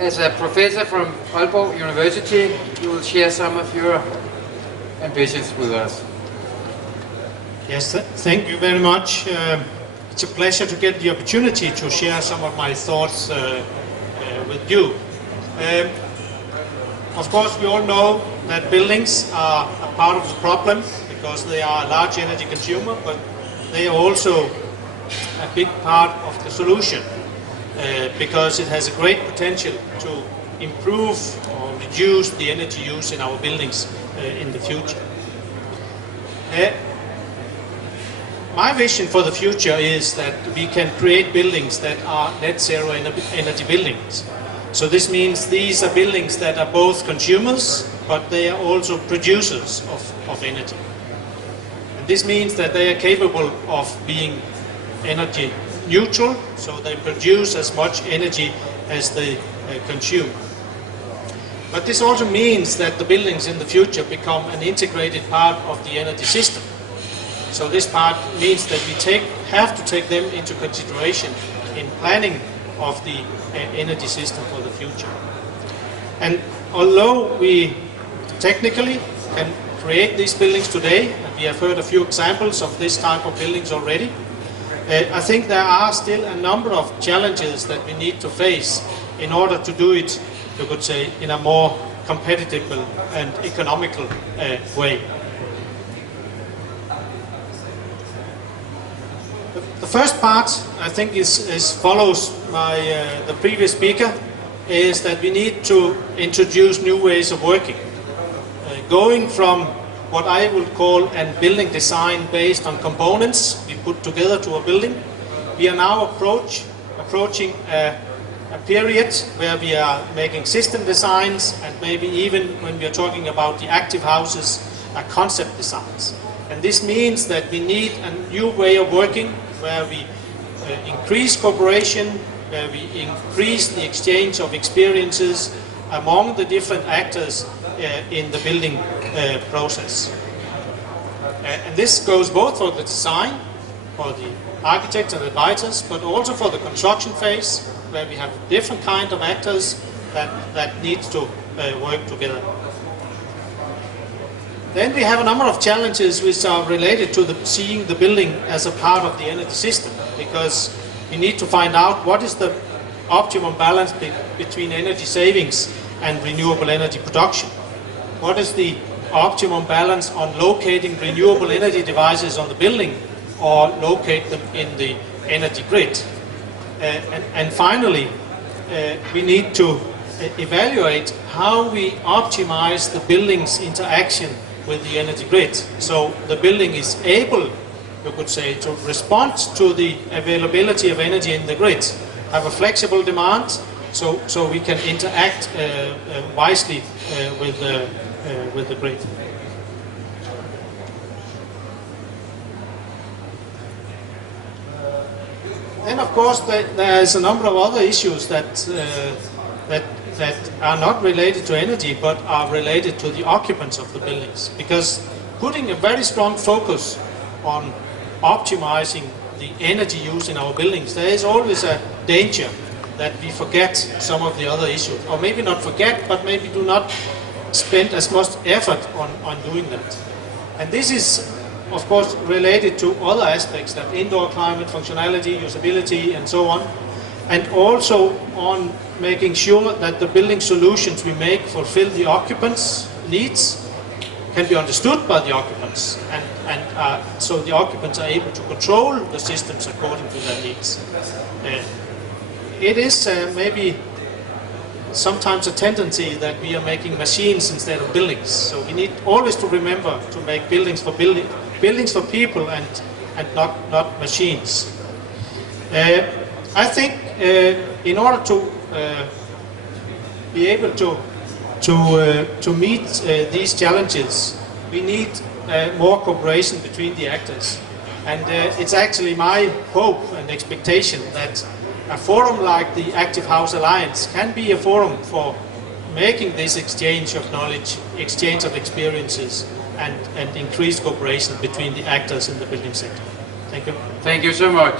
as a professor from Aalborg University, you will share some of your ambitions with us. Yes, thank you very much. It's a pleasure to get the opportunity to share some of my thoughts with you. Of course, we all know that buildings are a part of the problem because they are a large energy consumer, but they are also a big part of the solution because it has a great potential to improve or reduce the energy use in our buildings in the future. My vision for the future is that we can create buildings that are net zero energy buildings. So this means these are buildings that are both consumers, but they are also producers of energy. And this means that they are capable of being energy neutral, so they produce as much energy as they consume. But this also means that the buildings in the future become an integrated part of the energy system. So this part means that we have to take them into consideration in planning of the energy system for the future. And although we technically can create these buildings today, and we have heard a few examples of this type of buildings already, I think there are still a number of challenges that we need to face in order to do it, you could say, in a more competitive and economical way. The first part, I think, follows the previous speaker, is that we need to introduce new ways of working. Going from what I would call a building design based on components we put together to a building, we are now approaching a period where we are making system designs, and maybe even when we are talking about the active houses, concept designs. And this means that we need a new way of working where we increase cooperation, where we increase the exchange of experiences among the different actors in the building process. And this goes both for the design, for the architects and advisors, but also for the construction phase, where we have different kind of actors that need to work together. Then we have a number of challenges which are related to seeing the building as a part of the energy system, because we need to find out what is the optimum balance between energy savings and renewable energy production. What is the optimum balance on locating renewable energy devices on the building or locate them in the energy grid? And finally, we need to evaluate how we optimize the building's interaction with the energy grid. So the building is able, you could say, to respond to the availability of energy in the grid, have a flexible demand, so we can interact wisely with the grid. Then, of course, there is a number of other issues that are not related to energy, but are related to the occupants of the buildings. Because putting a very strong focus on optimizing the energy use in our buildings, there is always a danger that we forget some of the other issues. Or maybe not forget, but maybe do not spend as much effort on doing that. And this is, of course, related to other aspects, that indoor climate, functionality, usability, and so on. And also on making sure that the building solutions we make fulfill the occupants' needs, can be understood by the occupants, and so the occupants are able to control the systems according to their needs. It is maybe sometimes a tendency that we are making machines instead of buildings. So we need always to remember to make buildings for people and not machines. I think in order to be able to meet these challenges, we need more cooperation between the actors. And it's actually my hope and expectation that a forum like the Active House Alliance can be a forum for making this exchange of knowledge, exchange of experiences, and increased cooperation between the actors in the building sector. Thank you. Thank you so much.